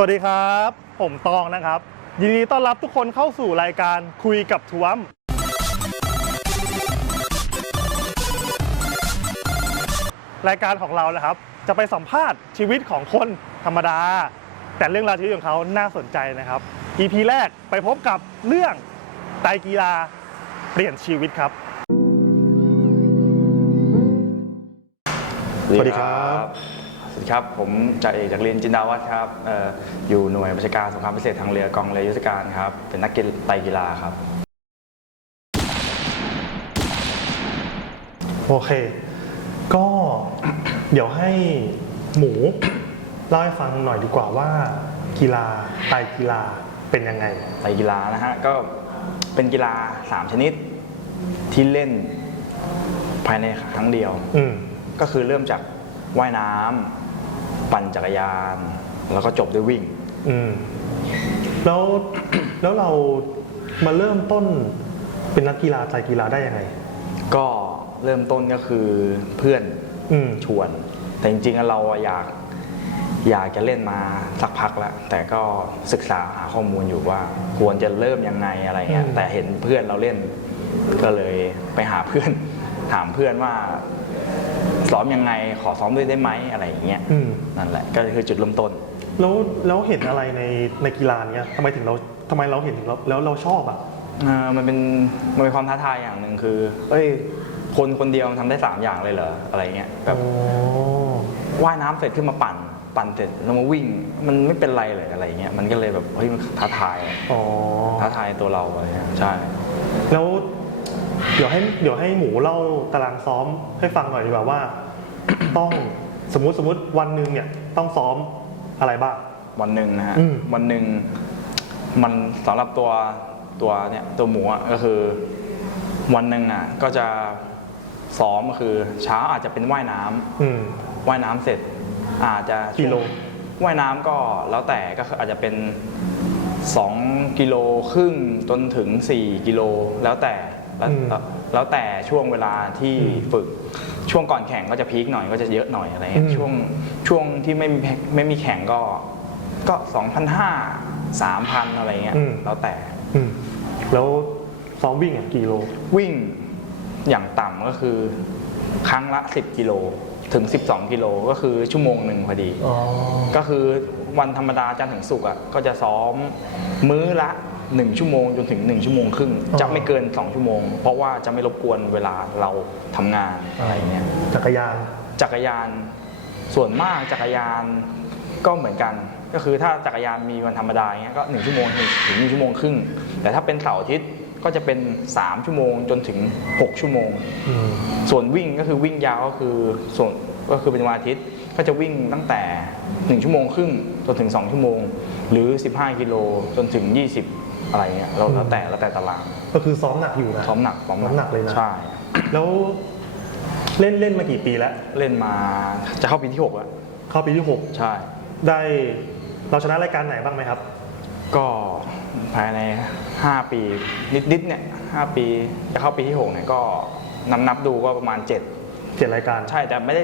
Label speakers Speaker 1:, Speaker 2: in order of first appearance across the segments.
Speaker 1: สวัสดีครับ ผมตองนะครับ ยินดีต้อนรับทุกคนเข้าสู่รายการคุยกับทวมรายการของเรานะครับ จะไปสัมภาษณ์ชีวิตของคนธรรมดา แต่เรื่องราวชีวิตของเขาน่าสนใจนะครับ EP แรกไปพบกับเรื่องไตรกีฬาเปลี่ยนชีวิตครับ สวัสดีครับ
Speaker 2: สวัสดี ครับ ผมจ่าเอกจากเรียนจินดาวัฒน์ครับเอ่ออยู่หน่วยบัญชาการสงครามพิเศษทางเรือกองเรือยุทธการครับ เป็นนักกีฬาไตรกีฬาครับ
Speaker 1: โอเค ก็ เดี๋ยวให้หมู เล่าให้ฟังหน่อยดีกว่าว่า กีฬาไตรกีฬาเป็นยังไง
Speaker 2: ไตรกีฬานะฮะก็เป็นกีฬา 3 ชนิดที่เล่นภายในครั้งเดียว
Speaker 1: อืม
Speaker 2: ก็คือเริ่มจากว่ายน้ำ ปั่นจักรยาน แล้วก็จบด้วยวิ่ง
Speaker 1: อืมแล้วแล้วเรามาเริ่มต้นเป็นนักกีฬาไตรกีฬาได้ยังไง
Speaker 2: ก็เริ่มต้นก็คือเพื่อน
Speaker 1: อืม
Speaker 2: ชวน แต่จริงๆเราอะอยากอยากจะเล่นมาสักพักแล้ว แต่ก็ศึกษาหาข้อมูลอยู่ว่า ควรจะเริ่มยังไงอะไรเงี้ย
Speaker 1: อืม
Speaker 2: แต่เห็นเพื่อนเราเล่น ก็เลยไปหาเพื่อน ถามเพื่อนว่า ซ้อมยังไงขอซ้อมด้วยได้ไหมอะไรอย่างเงี้ย
Speaker 1: อืม
Speaker 2: นั่นแหละก็คือจุดเริ่มต้น
Speaker 1: แล้วแล้วเห็นอะไรในในกีฬาเนี้ยทำไมถึงเราทำไมเราเห็นถึงเราแล้วเราชอบอะ
Speaker 2: เอ่อมันเป็นมันเป็นความท้าทายอย่างหนึ่งคือ เอ้ย คนคนเดียวมันทำได้สามอย่างเลยเหรอ อะไรเงี้ย แบบ
Speaker 1: อ๋อ
Speaker 2: ว่ายน้ำเสร็จขึ้นมาปั่น ปั่นเสร็จแล้วมาวิ่ง มันไม่เป็นไรเลยอะไรเงี้ย มันก็เลยแบบ เฮ้ย มันท้าทาย
Speaker 1: อ๋อ
Speaker 2: ท้าทายตัวเราอะไรเงี้ย ใช่
Speaker 1: แล้ว เดี๋ยวให้เดี๋ยวให้หมูเล่าตารางซ้อมให้ฟังหน่อยดีกว่าว่า ต้องสมมุติสมมติวันหนึ่งเนี่ยต้องซ้อมอะไรบ้าง
Speaker 2: วันหนึ่งนะฮะ
Speaker 1: อืม
Speaker 2: วันหนึ่งมันสำหรับตัวตัวเนี่ยตัวหมูอะก็คือ วันหนึ่งอะก็จะซ้อมก็คือเช้าอาจจะเป็นว่ายน้ำ
Speaker 1: อืม
Speaker 2: ว่ายน้ำเสร็จ อาจจะ
Speaker 1: กิโล
Speaker 2: ว่ายน้ำก็แล้วแต่ก็คืออาจจะเป็น 2 กิโลครึ่งจนถึง 4 กิโลแล้วแต่ แล้วแล้วแล้วแต่ช่วงเวลาที่ฝึกช่วงก่อนแข่งก็จะพีคหน่อยก็จะเยอะหน่อยอะไรเงี้ยช่วงช่วงที่ไม่มีไม่มีแข่งก็ก็2,500 3,000อะไรเงี้ยแล้วแต่
Speaker 1: อืมแล้วซ้อมวิ่งอะกี่โล
Speaker 2: วิ่งอย่างต่ำก็คือ ครั้งละ 10 กิโลถึง 12 กิโลก็คือชั่วโมงหนึ่งพอดี
Speaker 1: อ๋อ
Speaker 2: ก็คือวันธรรมดาจันทร์ถึงศุกร์อะก็จะซ้อมมื้อละ 1 ชั่วโมงจนถึง 1 ชั่วโมงครึ่ง จะไม่เกิน 2 ชั่วโมง เพราะว่าจะไม่รบกวนเวลาเราทำงานอะไรเงี้ย
Speaker 1: จักรยาน
Speaker 2: จักรยานส่วนมากจักรยานก็เหมือนกัน ก็คือถ้าจักรยานมีวันธรรมดาเงี้ยก็1ชั่วโมงถึงถึง1ชั่วโมงครึ่ง แต่ถ้าเป็นเสาร์อาทิตย์ก็จะเป็น 3 ชั่วโมงจนถึง 6 ชั่วโมง
Speaker 1: อืม
Speaker 2: ส่วนวิ่งก็คือวิ่งยาวก็คือส่วนก็คือเป็นวันอาทิตย์ก็จะวิ่งตั้งแต่ 1 ชั่วโมงครึ่งจนถึง 2 ชั่วโมง หรือ 15 กิโลจนถึง 20 อะไรเงี้ยแล้วแล้วแต่แล้วแต่ตาราง
Speaker 1: ก็คือซ้อมหนักอยู่นะ
Speaker 2: ซ้อมหนักซ้อม
Speaker 1: ซ้อมหนักเลยนะ
Speaker 2: ใช่
Speaker 1: แล้วเล่นเล่นมากี่ปีแล้ว
Speaker 2: เล่นมาจะเข้าปีที่6แล้ว
Speaker 1: เข้าปีที่หก
Speaker 2: ใช่
Speaker 1: ได้เราชนะรายการไหนบ้างไหมครับ
Speaker 2: ก็ภายใน 5 ปีนิดๆเนี่ย5ปีจะเข้าปีที่6เนี่ยก็นับนับดูก็ประมาณ7
Speaker 1: เจ็ดรายการ
Speaker 2: ใช่แต่ไม่ได้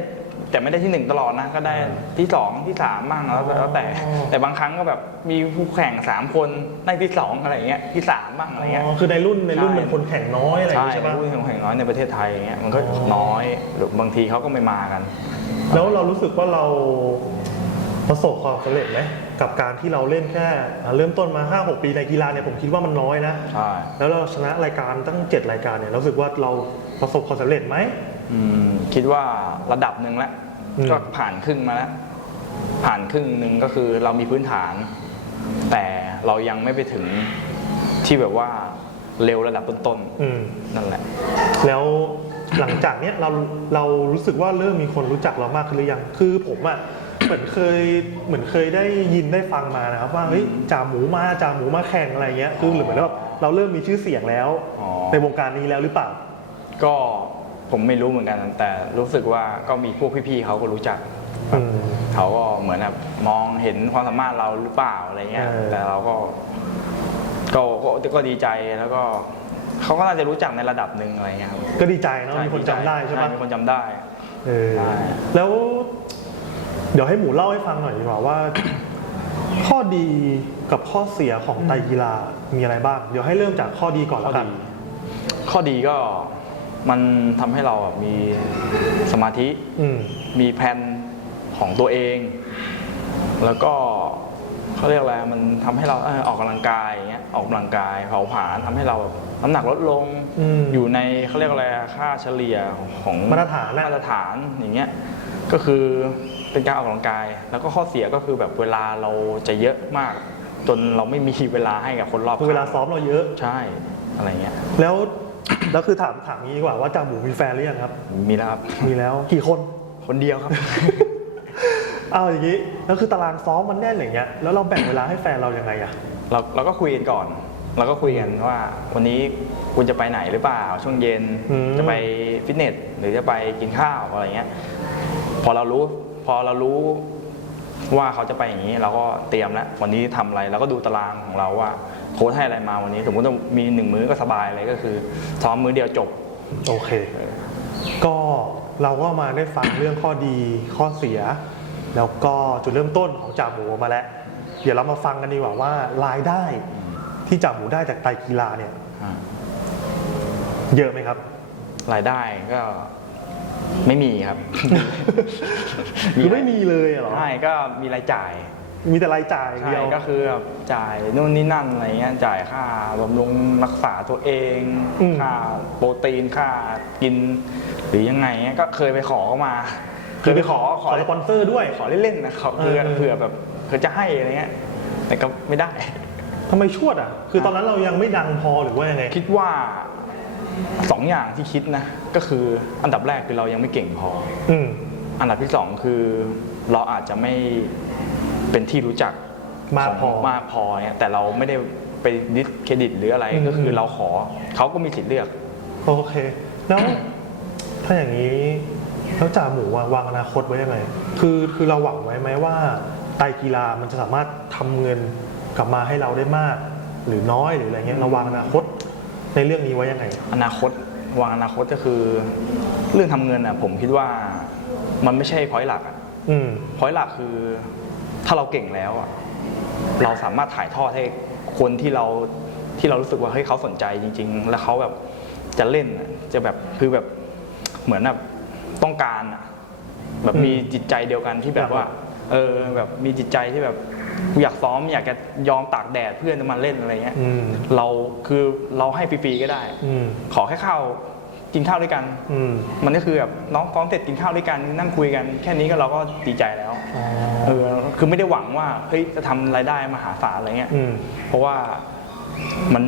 Speaker 2: แต่ไม่ได้ที่หนึ่งตลอดนะก็ได้ที่สองที่สามบ้างแล้วแล้วแต่
Speaker 1: อ๋อ
Speaker 2: แต่บางครั้งก็แบบมีผู้แข่งสามคนได้ที่สองอะไรอย่างเงี้ยที่สามบ้างอะไรเงี้ย
Speaker 1: อ๋อคือในรุ่นในรุ่น
Speaker 2: ใช่
Speaker 1: เป็นคนแข่งน้อยอะไรอย่าง
Speaker 2: ใช่
Speaker 1: งี้ใช่ปะ
Speaker 2: ผู้แข่งน้อยในประเทศไทยอย่างเงี้ยมันก็
Speaker 1: อ๋อ
Speaker 2: น้อยหรือบางทีเขาก็ไม่มากัน
Speaker 1: แล้วเรารู้สึกว่าเราประสบความสำเร็จไหมกับการที่เราเล่นแค่อ่าเริ่มต้นมา 5-6 ปีในกีฬาเนี่ยผมคิดว่ามันน้อยนะ
Speaker 2: ใช่
Speaker 1: แล้วเราชนะรายการตั้ง 7 รายการเนี่ยเรารู้สึกว่าเราประสบความสำเร็จไหม
Speaker 2: อืมคิดว่าระดับหนึ่งแล้ว
Speaker 1: อืม
Speaker 2: ก็ผ่านครึ่งมาแล้ว ผ่านครึ่งหนึ่งก็คือเรามีพื้นฐาน แต่เรายังไม่ไปถึงที่แบบว่าเร็วระดับต้น
Speaker 1: อืม
Speaker 2: ๆนั่นแหละ
Speaker 1: แล้วหลังจากเนี้ยเราเรารู้สึกว่าเริ่มมีคนรู้จักเรามากขึ้นหรือยัง คือผมอะเหมือนเคยเหมือนเคยได้ยินได้ฟังมานะครับว่าเฮ้ยจ่าหมูมาจ่าหมูมาแข่งอะไรเงี้ยคือหรือเหมือนว่าเราเริ่มมีชื่อเสียงแล้ว
Speaker 2: อ๋อ
Speaker 1: ในวงการนี้แล้วหรือเปล่า
Speaker 2: ก็ ผมไม่รู้เหมือนกัน แต่รู้สึกว่าก็มีพวกพี่ๆเขาก็รู้จัก
Speaker 1: อืม
Speaker 2: เขาก็เหมือนแบบมองเห็นความสามารถเราหรือเปล่าอะไรเงี้ย
Speaker 1: เออ
Speaker 2: แต่เราก็ก็ก็ก็ดีใจแล้วก็เขาก็น่าจะรู้จักในระดับหนึ่งอะไรเงี้ยครับ
Speaker 1: ก็ดีใจเนาะมีคนจำได้ใช่ปะ
Speaker 2: มีคนจำได้
Speaker 1: เออ
Speaker 2: ใช่
Speaker 1: แล้วเดี๋ยวให้หมูเล่าให้ฟังหน่อยดีกว่าว่า ข้อดีกับข้อเสียของไตรกีฬามีอะไรบ้าง เดี๋ยวให้เริ่มจากข้อดีก่อน
Speaker 2: ข้อ
Speaker 1: แล้วกัน
Speaker 2: ดีข้อดีก็ มันทำให้เราอะมีสมาธิ
Speaker 1: อืม
Speaker 2: มีแผนของตัวเอง แล้วก็เขาเรียกอะไรมันทำให้เราเออออกกำลังกายอย่างเงี้ยออกกำลังกายเผาผลาญทำให้เราแบบน้ำหนักลดลง
Speaker 1: อืม
Speaker 2: อยู่ในเขาเรียกอะไรอะค่าเฉลี่ยของ
Speaker 1: มาตรฐานอะ
Speaker 2: มาตรฐานอย่างเงี้ยก็คือเป็นการออกกำลังกาย แล้วก็ข้อเสียก็คือแบบเวลาเราจะเยอะมาก จนเราไม่มีเวลาให้กับคนรอบ
Speaker 1: คือเวลาซ้อมเราเยอะ
Speaker 2: ใช่อะไรเงี้ย
Speaker 1: แล้ว แล้วคือถามถามงี้ดีกว่าว่าจ่าหมูมีแฟนหรือยังครับ
Speaker 2: มีแล้วครับ
Speaker 1: มีแล้วกี่คน
Speaker 2: คนเดียวครับ
Speaker 1: เอาอย่างนี้แล้วคือตารางซ้อมมันแน่นอย่างเงี้ยแล้วเราแบ่งเวลาให้แฟนเรายังไงอะ
Speaker 2: เราเราก็คุยกันก่อน เราก็คุยกันว่า วันนี้คุณจะไปไหนหรือเปล่า ช่วงเย็น
Speaker 1: อืม
Speaker 2: จะไปฟิตเนสหรือจะไปกินข้าวอะไรเงี้ยพอเรารู้ พอเรารู้ว่าเขาจะไปอย่างนี้ เราก็เตรียมแล้ววันนี้ทำอะไรเราก็ดูตารางของเราว่า โค้ชให้อะไรมาวันนี้ สมมติว่ามีหนึ่งมื้อก็สบายเลยก็คือซ้อมมื้อเดียวจบ
Speaker 1: โอเค ก็เราก็มาได้ฟังเรื่องข้อดีข้อเสีย แล้วก็จุดเริ่มต้นของจ่าหมูมาแล้ว เดี๋ยวเรามาฟังกันดีกว่าว่ารายได้ที่จ่าหมูได้จากไตรกีฬาเนี่ย
Speaker 2: อ่า
Speaker 1: เยอะไหมครับ
Speaker 2: รายได้ก็ไม่มีครับ
Speaker 1: คือไม่มีเลยเหรอ
Speaker 2: ใช่ก็มีรายจ่าย
Speaker 1: มีแต่รายจ่ายอย่าง
Speaker 2: ใช่
Speaker 1: เดียว
Speaker 2: ก็คือแบบจ่ายนู่นนี่นั่นอะไรเงี้ยจ่ายค่าบำรุงรักษาตัวเอง
Speaker 1: อืม
Speaker 2: ค่าโปรตีนค่ากิน หรือยังไงเงี้ยก็เคยไปขอเขามาเคยไปขอข
Speaker 1: ข
Speaker 2: อ
Speaker 1: อสปอนเซอร์ด้วย
Speaker 2: ขอเล่นๆนะเขา
Speaker 1: เออ
Speaker 2: เพื่อ
Speaker 1: เออ
Speaker 2: เผื่อแบบเผื่อจะให้อะไรเงี้ยแต่ก็ไม่ได้
Speaker 1: ทำไมชวดอะ คือตอนนั้นเรายังไม่ดังพอหรือว่ายังไง
Speaker 2: คิดว่าสองอย่างที่คิดนะ ก็คืออันดับแรกคือเรายังไม่เก่งพอ
Speaker 1: อืม
Speaker 2: อันดับที่สองคือเราอาจจะไม่ เป็นที่รู้จัก
Speaker 1: มากพอ
Speaker 2: มากพอเนี่ยแต่เราไม่ได้ไปดิสเครดิตหรืออะไร
Speaker 1: อืม
Speaker 2: ก็คือเราขอเขาก็มีสิทธิ์เลือก
Speaker 1: โอเค แล้ว ถ้าอย่างนี้แล้วจ่าหมูวางวางอนาคตไว้ยังไง คือคือเราหวังไว้ไหมว่าไตรกีฬามันจะสามารถทำเงินกลับมาให้เราได้มาก หรือน้อยหรืออะไรเงี้ยเราวางอนาคตในเรื่องนี้ไว้ยังไง
Speaker 2: อนาคตวางอนาคตก็คือ เรื่องทำเงินอะผมคิดว่ามันไม่ใช่พอยหลักอะ
Speaker 1: อืม
Speaker 2: พอยหลักคือ ถ้าเราเก่งแล้วอะเราสามารถถ่ายทอดให้คนที่เราที่เรารู้สึกว่าเฮ้ยเขาสนใจจริง ๆ แล้วเขาแบบจะเล่นอะจะแบบคือแบบเหมือนแบบต้องการอะแบบ
Speaker 1: อืม
Speaker 2: มีจิตใจเดียวกันที่แบบว่า เออแบบมีจิตใจที่แบบกูอยากซ้อมอยากจะยอมตากแดดเพื่อนจะมาเล่นอะไรเงี้ย
Speaker 1: อืม
Speaker 2: เราคือเราให้ฟรีๆก็ได้
Speaker 1: อืม
Speaker 2: ขอแค่ข้าว กินข้าวด้วยกัน
Speaker 1: อืม
Speaker 2: มันก็คือแบบน้องซ้อมเสร็จกินข้าวด้วยกันนั่งคุยกัน แค่นี้ก็เราก็ดีใจแล้ว
Speaker 1: อ๋อ
Speaker 2: เออคือไม่ได้หวังว่าเฮ้ยจะทำรายได้มหาศาลอะไรเงี้ย
Speaker 1: อืม
Speaker 2: เพราะว่ามัน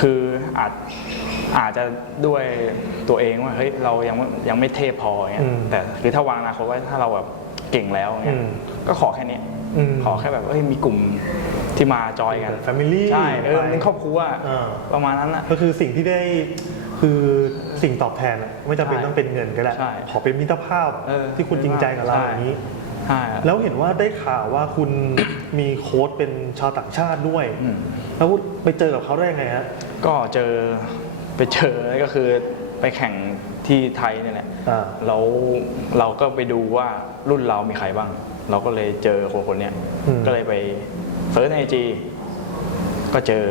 Speaker 2: คืออาจอาจจะด้วยตัวเองว่าเฮ้ยเรายังไม่ยังไม่เทพพอเงี้ย
Speaker 1: อืม
Speaker 2: แต่คือถ้าวางอนาคตไว้ถ้าเราแบบเก่งแล้วเงี้ย
Speaker 1: อืม
Speaker 2: ก็ขอแค่นี้
Speaker 1: อืม
Speaker 2: ขอแค่แบบเอ้ยมีกลุ่มที่มาจอยกัน
Speaker 1: แฟมิลี่
Speaker 2: ใช่เออเป็นครอบครัว
Speaker 1: อ่า
Speaker 2: ประมาณนั้นอะ
Speaker 1: ก็คือสิ่งที่ได้ คือสิ่งตอบแทนอะไม่จำเป็น
Speaker 2: ใช่
Speaker 1: ต้องเป็นเงินก็ได้
Speaker 2: ใช่
Speaker 1: ขอเป็นมิตรภาพ
Speaker 2: เออ
Speaker 1: ที่คุณจริงใจกับเรา
Speaker 2: ใช่
Speaker 1: อย่างนี้
Speaker 2: ใช่
Speaker 1: แล้วเห็นว่าได้ข่าวว่าคุณ มีโค้ชเป็นชาวต่างชาติด้วย
Speaker 2: อืม
Speaker 1: แล้วไปเจอกับเขาได้ยังไงฮะ
Speaker 2: ก็เจอไปเจอก็คือไปแข่งที่ไทยเนี่ยแหละ
Speaker 1: อ่า
Speaker 2: แล้วเราก็ไปดูว่ารุ่นเรามีใครบ้าง เราก็เลยเจอคนคนเนี้ย
Speaker 1: อืม
Speaker 2: ก็เลยไปเซิร์ชในไอจีก็เจอ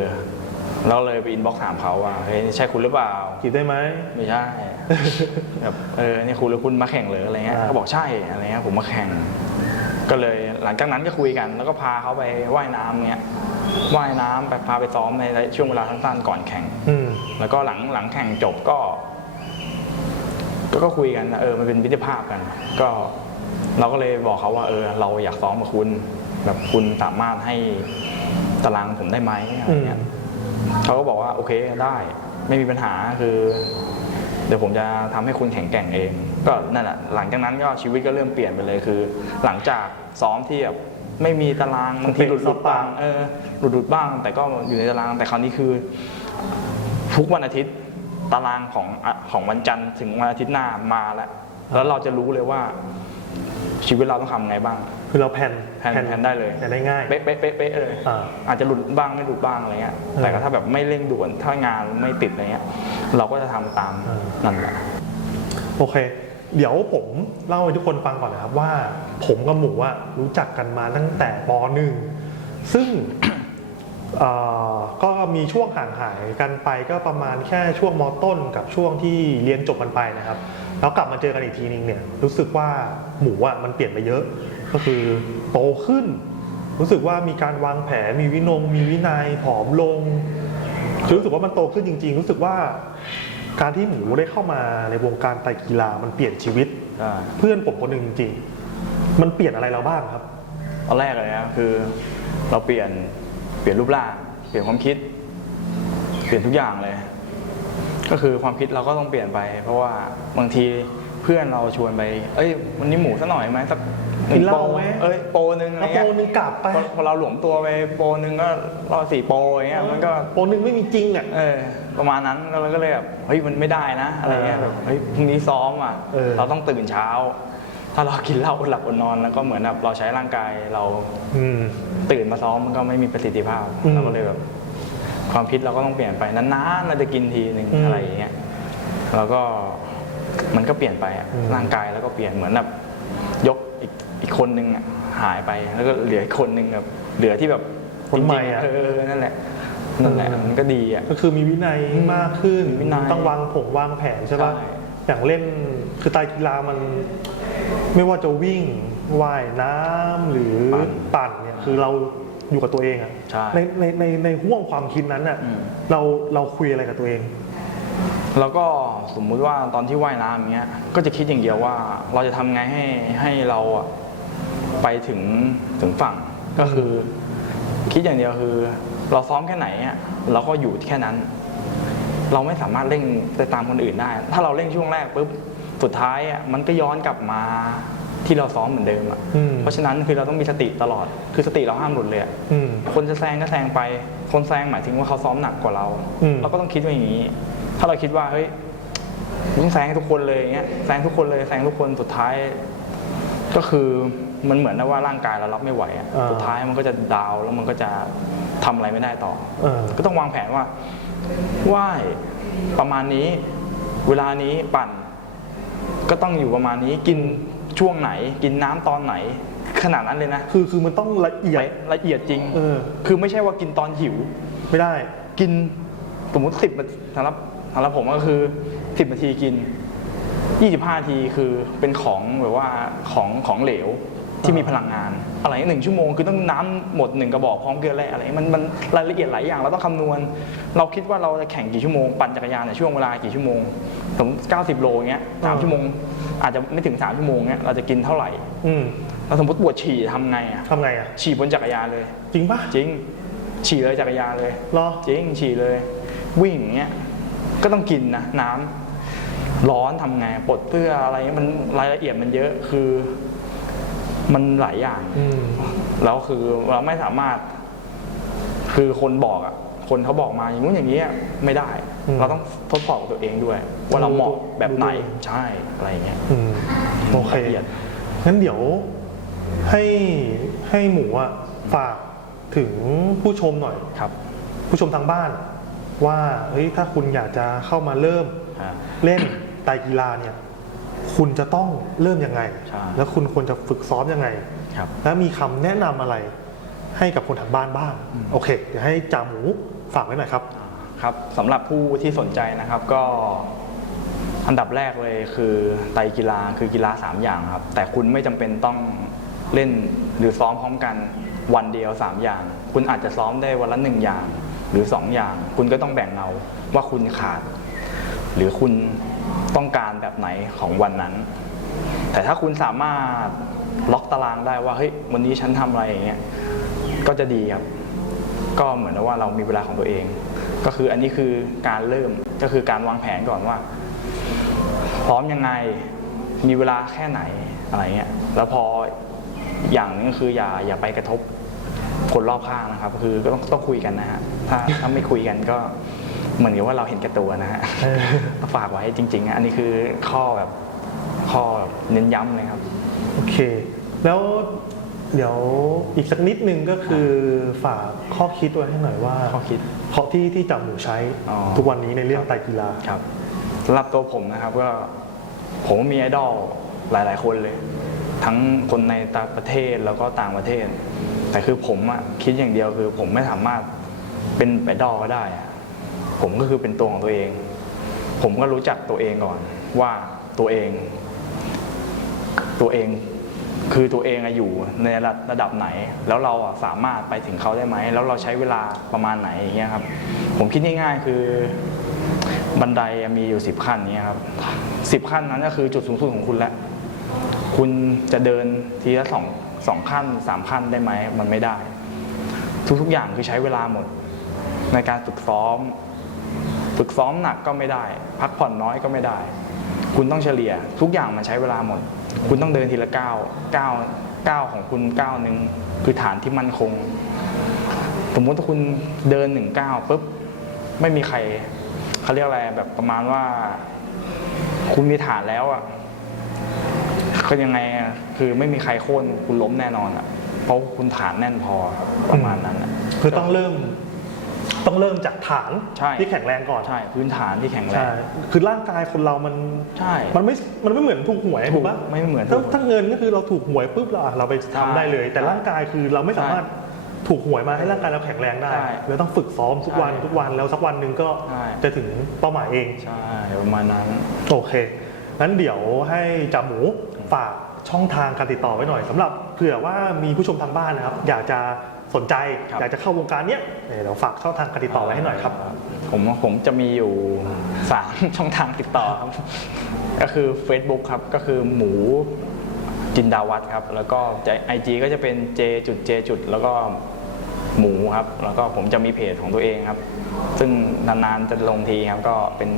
Speaker 2: เราเลยไปอินบ็อกซ์ถามเขาว่าเฮ้ยใช่คุณหรือเปล่า
Speaker 1: จีบได้ไหม
Speaker 2: ไม่ใช่ แบบเออเนี่ยคุณหรือคุณมาแข่งเหรืออะไรเงี้ย
Speaker 1: อ่า
Speaker 2: เขาบอกใช่อะไรเงี้ยผมมาแข่ง ก็เลยหลังจากนั้นก็คุยกัน แล้วก็พาเขาไปว่ายน้ำเงี้ยว่ายน้ำไปพาไปซ้อมในช่วงเวลาสั้นๆก่อนแข่ง
Speaker 1: อืม
Speaker 2: แล้วก็หลังหลังแข่งจบก็ ก็ก็คุยกันนะเออมันเป็นมิตรภาพกัน ก็เราก็เลยบอกเขาว่าเออ เราอยากซ้อมกับคุณ แบบคุณสามารถให้ตารางผมได้ไหมอะไรเงี้ย
Speaker 1: อืม
Speaker 2: เขาก็บอกว่าโอเคได้ไม่มีปัญหาคือ เดี๋ยวผมจะทำให้คุณแข็งแกร่งเอง ก็นั่นแหละหลังจากนั้นก็ชีวิตก็เริ่มเปลี่ยนไปเลยคือ หลังจากซ้อมที่แบบไม่มีตารางบางทีหลุดหลุดบ้างเออหลุดหลุดบ้าง แต่ก็อยู่ในตารางแต่คราวนี้คือ ทุกวันอาทิตย์ตารางของของวันจันทร์ถึงวันอาทิตย์หน้ามาแล้วแล้วเราจะรู้เลยว่า ชีวิตเราต้องทำไงบ้าง
Speaker 1: คือเราแพน
Speaker 2: แพลนแพลนได้เลย
Speaker 1: แพนได้ง่าย
Speaker 2: เป๊ะเป๊ะเป๊ะเป๊ะเลย
Speaker 1: อ่า
Speaker 2: อาจจะหลุดบ้างไม่หลุดบ้างอะไรเงี้ย
Speaker 1: เออ
Speaker 2: แต่ก็ถ้าแบบไม่เร่งด่วน ถ้างานไม่ติดอะไรเงี้ย เราก็จะทำตาม
Speaker 1: เออ
Speaker 2: นั่นแหละ
Speaker 1: โอเค เดี๋ยวผมเล่าให้ทุกคนฟังก่อนนะครับว่า ผมกับหมูอะรู้จักกันมาตั้งแต่ปหนึ่งซึ่ง เอ่อก็มีช่วงห่างหายกันไปก็ประมาณแค่ช่วงมต้นกับช่วงที่เรียนจบกันไปนะครับ แล้วกลับมาเจอกันอีกทีนึงเนี่ยรู้สึกว่าหมูอะมันเปลี่ยนไปเยอะ ก็คือโตขึ้น รู้สึกว่ามีการวางแผนมีวินง มีวินัยผอมลงคือรู้สึกว่ามันโตขึ้นจริง ๆ รู้สึกว่าการที่หมูได้เข้ามาในวงการไตรกีฬามันเปลี่ยนชีวิต
Speaker 2: อ่า
Speaker 1: เพื่อนผมคนหนึ่งจริงๆมันเปลี่ยนอะไรเราบ้างครับ
Speaker 2: ตอนแรกเลยนะคือเราเปลี่ยนเปลี่ยนรูปร่าง เปลี่ยนความคิด เปลี่ยนทุกอย่างเลย ก็คือความคิดเราก็ต้องเปลี่ยนไป เพราะว่าบางทีเพื่อนเราชวนไป เอ้ยวันนี้หมูสักหน่อยไหมสัก
Speaker 1: กินเหล้า
Speaker 2: โปร
Speaker 1: ไหม
Speaker 2: เอ้ยโปรนึงอะไร
Speaker 1: แล้วโปร
Speaker 2: เงี้ย
Speaker 1: นึงกลับไป
Speaker 2: พอพอเราหลวมตัวไปโปรนึงก็รอสี่โปรอย่างเงี้ยมันก็
Speaker 1: โปรนึงไม่มีจริงอะ
Speaker 2: เออประมาณนั้นแล้วเราก็เลยแบบเฮ้ยมันไม่ได้นะ อะไรเงี้ย
Speaker 1: เออ
Speaker 2: แบบเฮ้ยพรุ่งนี้ซ้อมอะ
Speaker 1: เออ
Speaker 2: เราต้องตื่นเช้า ถ้าเรากินเหล้าอดหลับอดนอนแล้วก็เหมือนแบบเราใช้ร่างกายเรา
Speaker 1: อืม
Speaker 2: ตื่นมาซ้อมมันก็ไม่มีประสิทธิภาพ
Speaker 1: อืม
Speaker 2: เราก็เลยแบบ ความคิดเราก็ต้องเปลี่ยนไปนานๆเราจะกินทีหนึ่ง
Speaker 1: อืม
Speaker 2: อะไรอย่างเงี้ยแล้วก็มันก็เปลี่ยนไปอะ
Speaker 1: อืม
Speaker 2: ร่างกายแล้วก็เปลี่ยนเหมือนแบบยกอีกอีกคนนึงอะหายไปแล้วก็เหลืออีกคนนึงแบบเหลือที่แบบ
Speaker 1: คนใหม่
Speaker 2: จริงๆ
Speaker 1: อะ
Speaker 2: เออนั่นแหละนั่นแหละ
Speaker 1: เออ
Speaker 2: มันก็ดีอะ
Speaker 1: ก็คือมีวินัยมากขึ้น
Speaker 2: มีวินัย
Speaker 1: ต้องวางผงวางแผนใช่ป่ะ
Speaker 2: ใช่
Speaker 1: อย่างเล่นคือไตรกีฬามันไม่ว่าจะวิ่งว่ายน้ำหรือปั่นเนี่ยคือเรา อยู่กับตัวเองอะ
Speaker 2: ใช่
Speaker 1: ในในในในห่วงความคิดนั้นน่ะ
Speaker 2: อืม
Speaker 1: เราเราคุยอะไรกับตัวเอง
Speaker 2: แล้วก็สมมุติว่าตอนที่ว่ายน้ำอย่างเงี้ย ก็จะคิดอย่างเดียวว่าเราจะทำไงให้ให้เราอะไปถึงถึงฝั่ง ก็คือ คิดอย่างเดียวคือ เราซ้อมแค่ไหนอะเราก็อยู่แค่นั้น เราไม่สามารถเร่งไปตามคนอื่นได้ ถ้าเราเร่งช่วงแรกปุ๊บสุดท้ายอะมันก็ย้อนกลับมา ที่เราซ้อมเหมือนเดิมอะ
Speaker 1: อืม
Speaker 2: เพราะฉะนั้นคือเราต้องมีสติตลอด คือสติเราห้ามหลุดเลยอะ
Speaker 1: อืม
Speaker 2: คนจะแซงก็แซงไป คนแซงหมายถึงว่าเขาซ้อมหนักกว่าเรา
Speaker 1: อืม
Speaker 2: เราก็ต้องคิดว่าอย่างนี้ ถ้าเราคิดว่าเฮ้ยต้องแซงให้ทุกคนเลยอย่างเงี้ยแซงทุกคนเลยแซงทุกคนสุดท้าย ก็คือมันเหมือนนะว่าร่างกายเรารับไม่ไหวอะ
Speaker 1: อ่า
Speaker 2: สุดท้ายมันก็จะดาวน์แล้วมันก็จะทำอะไรไม่ได้ต่อ
Speaker 1: เออ
Speaker 2: ก็ต้องวางแผนว่าว่ายประมาณนี้ เวลานี้ปั่น ก็ต้องอยู่ประมาณนี้กิน ช่วงไหนกินน้ำตอนไหน ขนาดนั้นเลยนะ
Speaker 1: คือคือมันต้องละเอียด
Speaker 2: ละเอียดจริง
Speaker 1: เออ
Speaker 2: คือไม่ใช่ว่ากินตอนหิว
Speaker 1: ไม่ได้
Speaker 2: กินสมมติสิบสำหรับสำหรับผมก็คือสิบนาทีกินยี่สิบห้าทีคือเป็นของแบบว่าของของเหลวที่มีพลังงาน อะไรหนึ่งชั่วโมงคือต้องน้ำหมดหนึ่งกระบอกพร้อมเกลือแร่อะไรมันมันรายละเอียดหลายอย่างเราต้องคำนวณ เราคิดว่าเราจะแข่งกี่ชั่วโมงปั่นจักรยานในยช่วงเวลากี่ชั่วโมงสมมติ90โลเงี้ยสาม
Speaker 1: อ่า
Speaker 2: ชั่วโมง อาจจะไม่ถึง3ชั่วโมงเงี้ยเราจะกินเท่าไหร่
Speaker 1: อืม
Speaker 2: เราสมมติปวดฉี่ทำไงอะ
Speaker 1: ทำไงอะ
Speaker 2: ฉี่บนจักรยานเลย
Speaker 1: จริงปะ
Speaker 2: จริง ฉี่เลยจักรยานเลย
Speaker 1: รอ
Speaker 2: จริงฉี่เลย วิ่งอย่างเงี้ยก็ต้องกินนะน้ำร้อนทำไงปลดเสื้ออะไรเงี้ยมันรายละเอียดมันเยอะคือ มันหลายอย่าง
Speaker 1: อืม
Speaker 2: แล้วคือเราไม่สามารถ คือคนบอกอะ คนเขาบอกมาอย่างนู้นอย่างนี้อะไม่ได้
Speaker 1: อืม
Speaker 2: เราต้องทดสอบกับตัวเองด้วย ว่าเราเหมาะแบบไหน
Speaker 1: ดู
Speaker 2: ใช่อะไรอย่างเงี้ย
Speaker 1: อืมโอเค
Speaker 2: ละเอียด
Speaker 1: งั้นเดี๋ยวให้ให้หมูอะฝากถึงผู้ชมหน่อย
Speaker 2: ครับ
Speaker 1: ผู้ชมทางบ้าน ว่าเฮ้ยถ้าคุณอยากจะเข้ามาเริ่ม
Speaker 2: อ่า
Speaker 1: เล่นไตรกีฬาเนี่ย คุณจะต้องเริ่มยังไง
Speaker 2: ใช่
Speaker 1: แล้วคุณควรจะฝึกซ้อมยังไง
Speaker 2: ครับ
Speaker 1: และมีคำแนะนำอะไรให้กับคนทางบ้านบ้าง โอเค เดี๋ยวให้จ่าหมูฝากไว้หน่อยครับ
Speaker 2: ครับสำหรับผู้ที่สนใจนะครับก็อันดับแรกเลยคือไตรกีฬาคือกีฬา 3 อย่างครับ แต่คุณไม่จำเป็นต้องเล่นหรือซ้อมพร้อมกันวันเดียว 3 อย่าง คุณอาจจะซ้อมได้วันละหนึ่งอย่าง หรือ 2 อย่าง คุณก็ต้องแบ่งเอาว่าคุณขาด หรือคุณ ต้องการแบบไหนของวันนั้น แต่ถ้าคุณสามารถล็อกตารางได้ว่าเฮ้ยวันนี้ฉันทำอะไรอย่างเงี้ยก็จะดีครับ ก็เหมือนว่าเรามีเวลาของตัวเอง ก็คืออันนี้คือการเริ่มก็คือการวางแผนก่อนว่า พร้อมยังไงมีเวลาแค่ไหนอะไรเงี้ยแล้วพออย่างนึงก็คืออย่าอย่าไปกระทบคนรอบข้างนะครับ คือก็ต้องต้องคุยกันนะฮะถ้าถ้าไม่คุยกันก็ เหมือนกับว่าเราเห็นแก่ตัวนะฮะ
Speaker 1: เออ
Speaker 2: ต้องฝากไว้จริงๆอะอันนี้คือข้อแบบข้อแบบเน้นย้ำเลยครับ
Speaker 1: โอเค แล้วเดี๋ยวอีกสักนิดนึงก็คือฝากข้อคิดไว้ให้หน่อยว่า
Speaker 2: ข้อคิด
Speaker 1: เพราะที่ที่จ่าหมูใช้
Speaker 2: อ๋อ
Speaker 1: ทุกวันนี้ในเรื่องไตรกีฬา
Speaker 2: ครับสำหรับตัวผมนะครับก็ผมมีไอดอลหลาย ๆ คนเลย ทั้งคนในต่างประเทศแล้วก็ต่างประเทศ แต่คือผมอะคิดอย่างเดียวคือผมไม่สามารถเป็นไปดอลก็ได้อะ ผมก็คือเป็นตัวของตัวเอง ผมก็รู้จักตัวเองก่อน ว่าตัวเอง ตัวเองคือตัวเองอะอยู่ในระระดับไหน แล้วเราอะสามารถไปถึงเขาได้ไหม แล้วเราใช้เวลาประมาณไหนอย่างเงี้ยครับ ผมคิดง่ายๆคือบันไดมีอยู่สิบขั้นเนี้ยครับสิบขั้นนั้นก็คือจุดสูงสุดของคุณแล้วคุณจะเดินทีละสองสองขั้นสามขั้นได้ไหมมันไม่ได้ ทุกๆอย่างคือใช้เวลาหมด ในการฝึกซ้อม ฝึกซ้อมหนักก็ไม่ได้ พักผ่อนน้อยก็ไม่ได้ คุณต้องเฉลี่ย ทุกอย่างมันใช้เวลาหมด คุณต้องเดินทีละก้าวก้าวก้าวของคุณก้าวหนึ่งคือฐานที่มั่นคง สมมติถ้าคุณเดินหนึ่งก้าวปุ๊บไม่มีใครเขาเรียกอะไรแบบประมาณว่า คุณมีฐานแล้วอะก็ยังไงคือไม่มีใครโค่นคุณล้มแน่นอนอะเพราะคุณฐานแน่นพอประมาณนั้นอะ
Speaker 1: คือต้องเริ่ม ต้องเริ่มจากฐาน
Speaker 2: ใช่
Speaker 1: ที่แข็งแรงก่อน
Speaker 2: ใช่พื้นฐานที่แข็งแร
Speaker 1: ใช่
Speaker 2: ง
Speaker 1: คือร่างกายคนเรามัน
Speaker 2: ใช่
Speaker 1: มันไม่มันไม่เหมือนถูกหวย
Speaker 2: ถู
Speaker 1: ถู
Speaker 2: ก
Speaker 1: กปะ
Speaker 2: ไม่เหมือน
Speaker 1: ถ้า
Speaker 2: ถูกหวย
Speaker 1: ถ้าเงินก็คือเราถูกหวยปุ๊บเราอะเราไปทำได้เลย แต่
Speaker 2: ใช่
Speaker 1: ร่างกายคือเราไม่สามารถถูกหวยมาให้ร่างกายเราแข็งแรงได้
Speaker 2: ใช่
Speaker 1: เราต้องฝึกซ้อมทุกวัน
Speaker 2: ใช่
Speaker 1: ทุกวันแล้วสักวันหนึ่งก็
Speaker 2: ใช่
Speaker 1: จะถึงเป้าหมายเอง
Speaker 2: ใช่ประมาณนั้น
Speaker 1: โอเคนั้นเดี๋ยวให้จ่าหมูฝากช่องทางการติดต่อไว้หน่อยสำหรับเผื่อว่ามีผู้ชมทางบ้านนะครับ อยากจะ สนใจ
Speaker 2: ครับ
Speaker 1: อยากจะเข้าวงการเนี้ยเดี๋ยวฝากช่องทางการติดต่อไว้ให้หน่อยครับ
Speaker 2: ผมผมจะมีอยู่สามช่องทางติดต่อครับ ก็คือ Facebook ครับ ก็คือหมูจินดาวัฒน์ครับ แล้วก็ไอจีก็จะเป็น j จุด j จุดแล้วก็หมูครับ แล้วก็ผมจะมีเพจของตัวเองครับ ซึ่งนานๆจะลงทีครับ ก็เป็น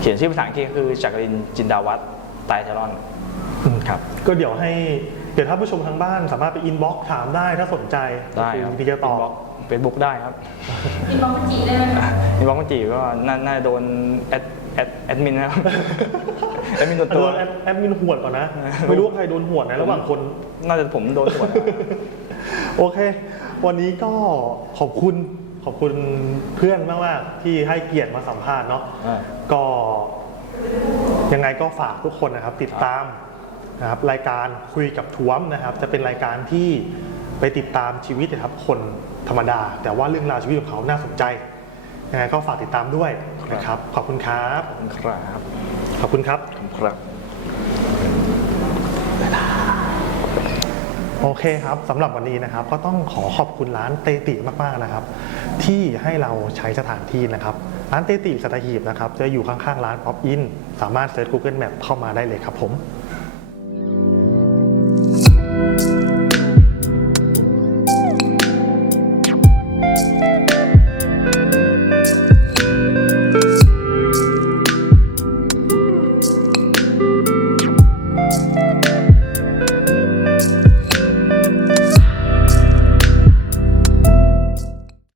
Speaker 2: เขียนชื่อภาษาอังกฤษก็คือจักรินจินดาวัฒน์ไตรเทรอนครับ
Speaker 1: ก็เดี๋ยวให้ เดี๋ยวถ้าผู้ชมทางบ้านสามารถไปอินบ็อกถามได้ถ้าสนใจ
Speaker 2: ได้ครับ
Speaker 1: พี่จะตอบ
Speaker 2: เฟซบุ๊กได้ครับ
Speaker 3: อินบ็อกซ์จีได้ไหมคะ
Speaker 2: มีบล็อกมาจีบก็น่าน่าจะโดนแอดแอดแอดมินนะครับแอดมินตัว
Speaker 1: โด
Speaker 2: ตัวน
Speaker 1: แอดแอดมินหวดก่อนนะ ไม่รู้ว่าใครโดนหวดนะระหว่างคน
Speaker 2: น่าจะผมโดนหัวด
Speaker 1: โอเค วันนี้ก็ขอบคุณขอบคุณเพื่อนมากๆที่ให้เกียรติมาสัมภาษณ์เนาะ
Speaker 2: อ่า
Speaker 1: ก็ยังไงก็ฝากทุกคนนะครับ ติดตาม นะครับรายการคุยกับท้วมนะครับ จะเป็นรายการที่ไปติดตามชีวิตนะครับคนธรรมดา แต่ว่าเรื่องราวชีวิตของเขาน่าสนใจยังไงก็ฝากติดตามด้วยนะครับขอบคุณครับ
Speaker 2: ครับ
Speaker 1: ขอบคุณครับ
Speaker 2: ครับ
Speaker 1: โอเคครับสำหรับวันนี้นะครับ ก็ต้องขอขอบคุณร้านเตติมากๆนะครับ ที่ให้เราใช้สถานที่นะครับ ร้านเตติสัตหีบนะครับ จะอยู่ข้างๆร้านป๊อปอินสามารถเซิร์ช Google Map เข้ามาได้เลยครับผม